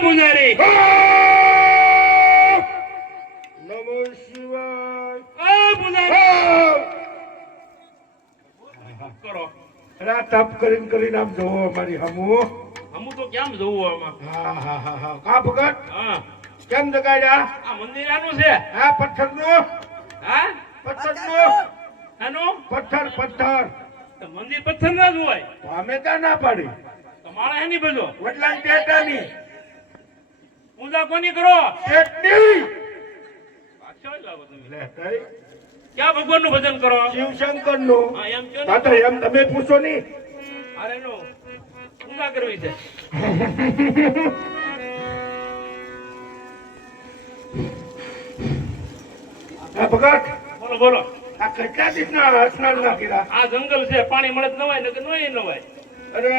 પૂજારી નમો શિવાય. પૂજારી કરો તપ કરીને આમ જોવો અમારી હમુ તો કેમ જોવું આમાં? હા કા ભગત હા કેમ જગાડ્યા? આ મંદિર આનું છે. હા પથ્થરનું હા આનું પથ્થર તો મંદિર પથ્થર ના જ હોય તો અમે ત્યાં ના પાડી. તમારે એની બધો વડલા ટેટાની પૂજા કોની કરો? ટેટની પાછળ લાવો તમે. લે તઈ ક્યાં ભગવાન નું ભજન કરો? શિવશંકર નું. હા એમ કયો હા ને. તો એમ તમે પૂછો ની. અરે નો પૂજા કરવી છે. હા ભગત બોલો બોલો. આ કેટલા દિવસના સ્નાન ના કર્યા? આ જંગલ છે, પાણી મળે તો નવાય નકર નવાય નવાય. અરે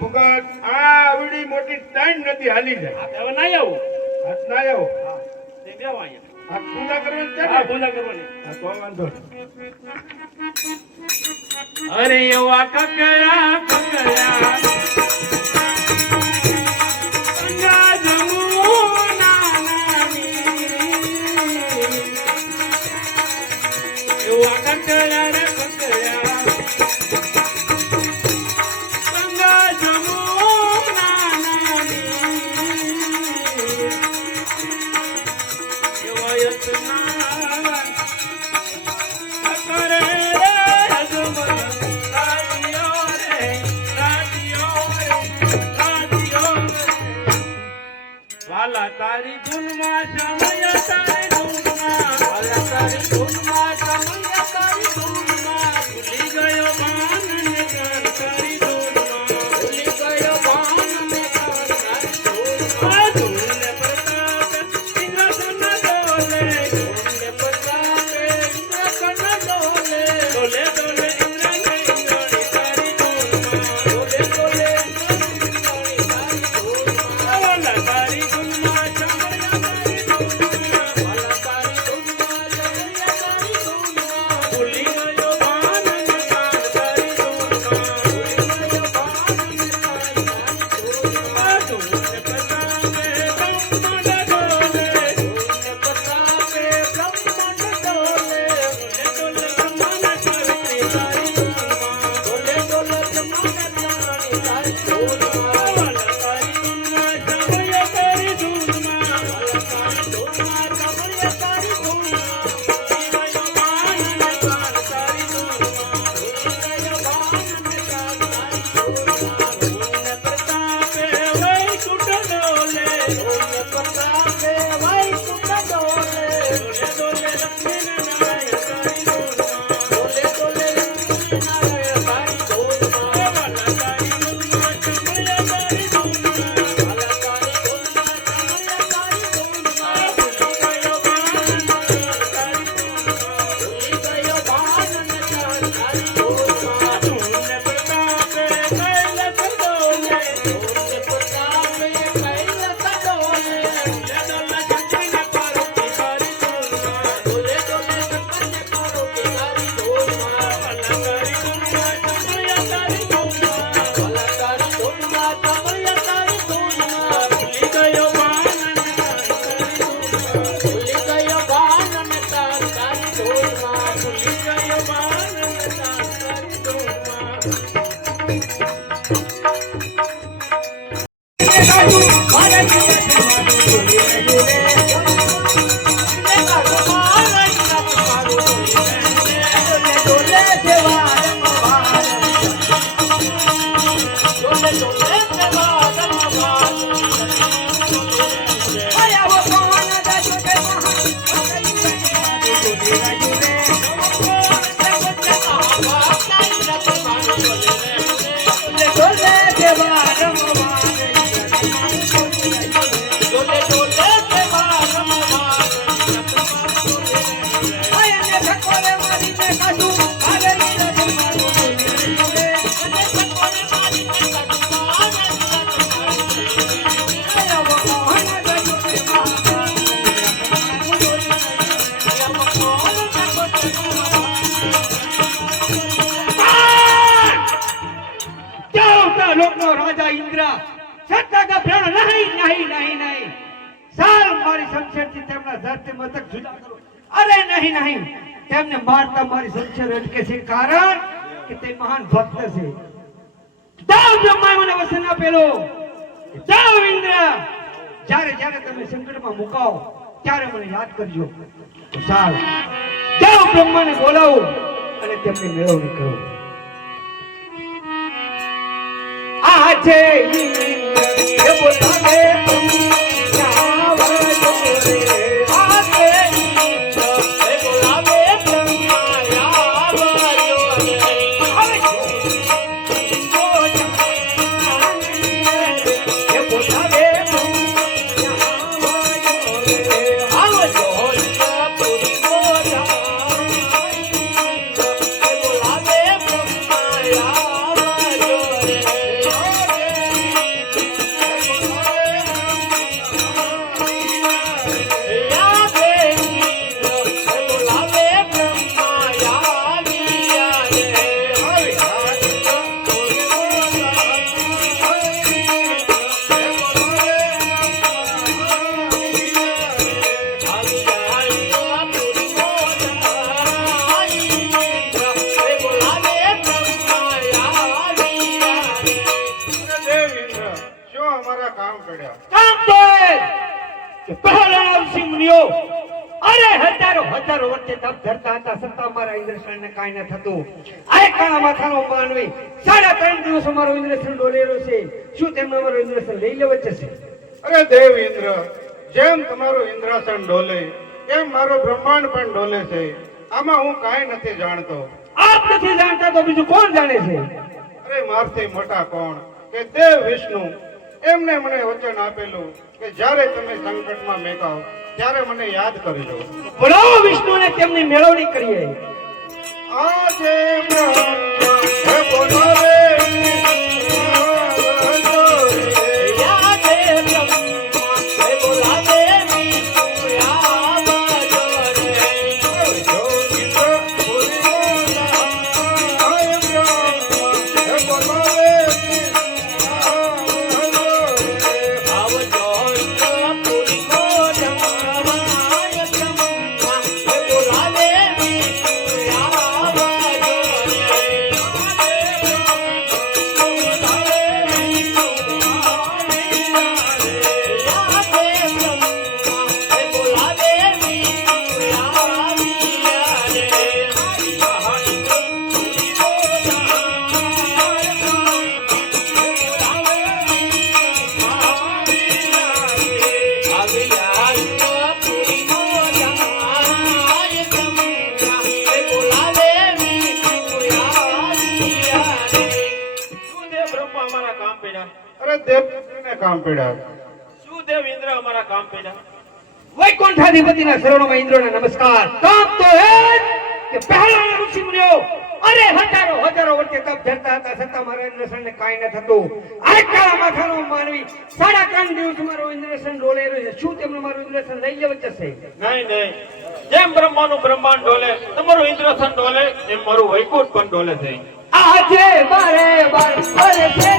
ભગત આ આવડી મોટી ત્રણ નદી હાલી જાય. આ તો હવે ના આવું. હાથ ના આવ્યો. તે બેવા અહીંયા. હાથ પૂજા કરવાની છે હા ને? પૂજા કરવાની. હા તો વાંધો નહીં. અરે એવા કકયા ગંગા જમુના નાની. એવા કકયા રે કકયા ગંગા જમુના નાની. એવા યતના કરે વાલા તારી ધૂનમાં સમય તારી ધૂનમાં વાલા તારી ધૂનમાં સમય તારી ધૂનમાં ભૂલી ગયો બાન ને કર તારી ધૂનમાં ભૂલી ગયો બાન ને કર તારી ધૂનમાં ધૂને પ્રતાપ ઇન્દ્ર કન ડોલે ધૂને પ્રતાપ ઇન્દ્ર કન ડોલે ડોલે ડોલે ઇન્દ્ર ને ઇન્દ્રની તારી ધૂનમાં ડોલે ડોલે ઇન્દ્રની તારી ધૂનમાં વાલા તારી ધૂનમાં સમય તારી ધૂનમાં વાલા તારી ધૂનમાં સમય તારી ધૂનમાં ભૂલી ગયો બાન ને કર તારી ધૂનમાં ભૂલી ગયો બાન ને કર તારી ધૂનમાં ધૂને પ્રતાપે બ્રહ્માંડ ડોલે ધૂને પ્રતાપે બ્રહ્માંડ ડોલે ડોલે બ્રહ્માંડ ચાલી તારી ધૂનમાં ડોલે ડોલે બ્રહ્માંડ ચાલી તારી ધૂનમાં વાલા તારી ધૂનમાં સમય તારી ધૂનમાં વાલા તારી ધૂનમાં સમય તારી ધૂનમાં ભૂલી ગયો બાન ને કર તારી ધૂનમાં ભૂલી ગયો બાન ને કર તારી ધૂનમાં ધૂને પ્રતાપે વૈકુંઠ ડોલે ધૂને પ્રતાપે વૈકુંઠ ડોલે ડોલે ડોલે લક્ષ્મી નારાયણ તારી ધૂનમાં ડોલે ડોલે લક્ષ્મી નારાયણ તારી ધૂનમાં વાલા તારી ધૂનમાં સમય તારી ધૂનમાં વાલા તારી ધૂનમાં સમય તારી ધૂનમાં ભૂલી ગયો બાન ને કર તારી ધૂનમાં ભૂલી ગયો બાન ને કર તારી ધૂનમાં ધૂને પ્રતાપે કૈલાસ ડોલે ધૂને પ્રતાપે કૈલાસ ડોલે ડોલે ડોલે જગને પાર્વતી તારી ધૂનમાં ડોલે ડોલે જગને પાર્વતી તારી ધૂનમાં વાલા તારી ધૂનમાં સમય તારી ધૂનમાં વાલા તારી ધૂનમાં સમય તારી ધૂનમાં ભૂલી ગયો બાન ને કર તારી ધૂનમાં ભૂલી ગયો બાન ને કર તારી ધૂનમાં ભૂલી ગયો બાન ને કર તારી ધૂનમાં છતાં ગભરાણો નહીં નહીં નહીં નહીં સાલ મારી શમશેરથી તેમના ધરતી મતક જુદા કરો. અરે નહીં નહીં તેમને મારતા મારી શમશેર અટકે છે કારણ કે તે મહાન ભક્ત છે. જાઓ બ્રહ્માએ મને વસન આપેલો. જાઓ ઇન્દ્ર, જ્યારે જ્યારે તમે સંકટમાં મુકાઓ ત્યારે મને યાદ કરજો. તો સાલ જાઓ બ્રહ્માને બોલાવો અને તેમની મેળવણી કરો. આજે ઇન્દ્ર બોલાવે હજારો વર્ષે તપ ધરતા હતા છતાં મારા ઇન્દ્રસનને કાંઈ ન થતું. આ કાળા માથાનો માનવી 3.5 દિવસ મારો ઇન્દ્રસન ડોલેલો છે. શું તેમને મારો ઇન્દ્રસન લઈ લેવો છે? અરે દેવ ઇન્દ્ર, જેમ તમારું ઇન્દ્રાસન ડોલે એમ મારો બ્રહ્માંડ પણ ડોલે છે. આમાં હું કાંઈ નથી જાણતો. આપ નથી જાણતા તો બીજું કોણ જાણે છે? અરે મારથી મોટા કોણ કે દેવ વિષ્ણુ. એમને મને વચન આપેલું કે જ્યારે તમે સંકટમાં મેકાઓ ત્યારે મને યાદ કરજો. બોલાવો વિષ્ણુને તેમની મેળવણી કરીએ. આજે બ્રહ્મા બોલાવે કામ પડ્યા. શું દેવ ઇન્દ્ર અમારા કામ પડ્યા? વૈકુંઠાધિપતિના શરણોમાં ઇન્દ્રના નમસ્કાર. કામ તો એ કે પહેલાના ઋષિ મુનિઓ અરે હજારો વર્ષે તપ ધરતા હતા છતાં મારા ઇન્દ્રસનને કાંઈ ન થતું. આ કાળા માથાનો માનવી 3.5 દિવસ મારો ઇન્દ્રસન ડોલેલો છે. શું તેમને મારું ઇન્દ્રસન લઈ લેવું જશે? નહીં નહીં, જેમ બ્રહ્માનું બ્રહ્માંડ ડોલે તમારું ઇન્દ્રસન ડોલે એમ મારું વૈકુંઠ પણ ડોલે છે. આજે બારે બાર ફરે છે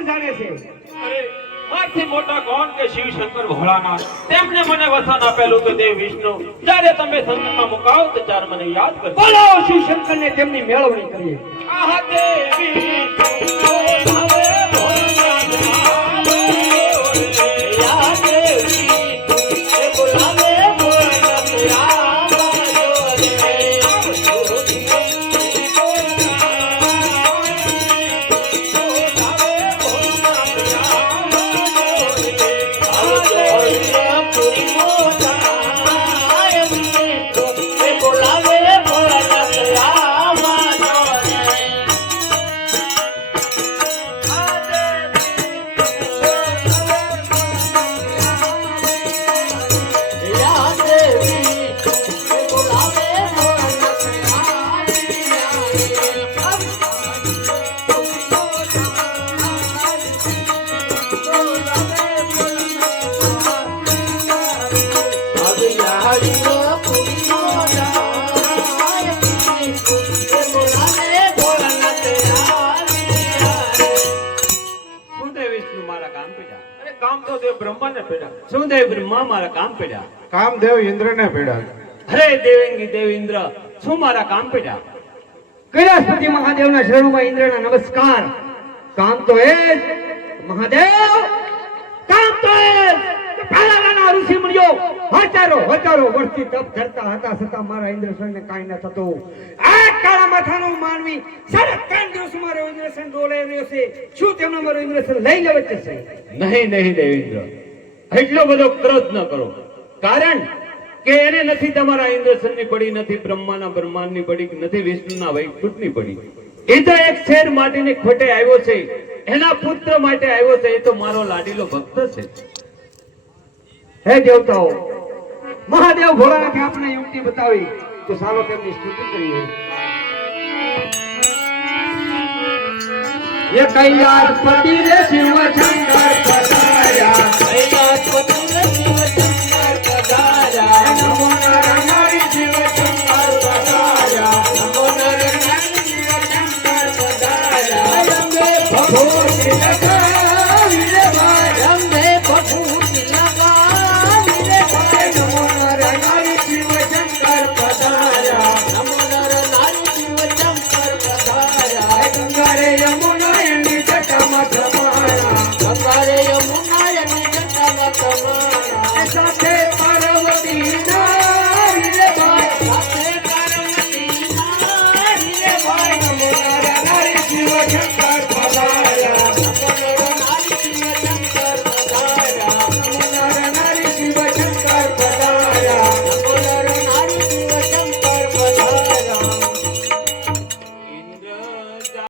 કોણ જાણે છે? અરે મારથી મોટા કોણ કે શિવ શંકર ભોળાનાથ તેમને મને વસન આપેલું કે દેવ વિષ્ણુ જ્યારે તમે સંકટમાં મુકાવ તો ત્યારે મને યાદ કરજો. બોલો શિવ શંકરને તેમની મેળવણી કરીએ. આહા દેવ વિષ્ણુ બોલાવે ભોળાનાથ આવે રે. યા દેવ વિષ્ણુ બોલાવે ભોળાનાથ શું દેવ બ્રહ્મા મારા કામ પડ્યા? કામદેવ ઇન્દ્રને ભેડા. અરે દેવેંગી દેવ ઇન્દ્ર શું મારા કામ પડ્યા? કૈલાસપતિ મહાદેવના શરણોમાં ઇન્દ્રના નમસ્કાર. કામ તો એ જ મહાદેવ, કામ તો એ જ કે પહેલાના ઋષિ મુનિઓ હજારો વર્ષથી તપ કરતા હતા છતાં મારા ઇન્દ્રસનને કાંઈ ન થતું. આ કાળા માથાનો માનવી 3.5 દિવસ મારો ઇન્દ્રસન ડોલે રહ્યો છે. શું તેમનો મારો ઇન્દ્રસન લઈ લેવો છે? નહીં દેવેન્દ્ર, એટલો બધો ક્રોધ ન કરો. કારણ કે એને નથી તમારા ઇન્દ્રસનની પડી, નથી બ્રહ્માના બ્રહ્માંડની પડી, નથી વિષ્ણુના વૈકુંઠની પડી. એ તો એક શેર માટેની ખોટે આવ્યો છે, એના પુત્ર માટે આવ્યો છે. એ તો મારો લાડીલો ભક્ત છે. હે દેવતાઓ, મહાદેવ ભોળાનાથે આપણે યુક્તિ બતાવી તો ચાલો તેમની સ્તુતિ કરીએ. ये कैलासपति रे शिव शंकर पधारा, कैलासपति रे शिव शंकर पधारा, नमो नारायण शिव शंकर पधारा, नमो नारायण शिव शंकर पधारा, अंबे भगो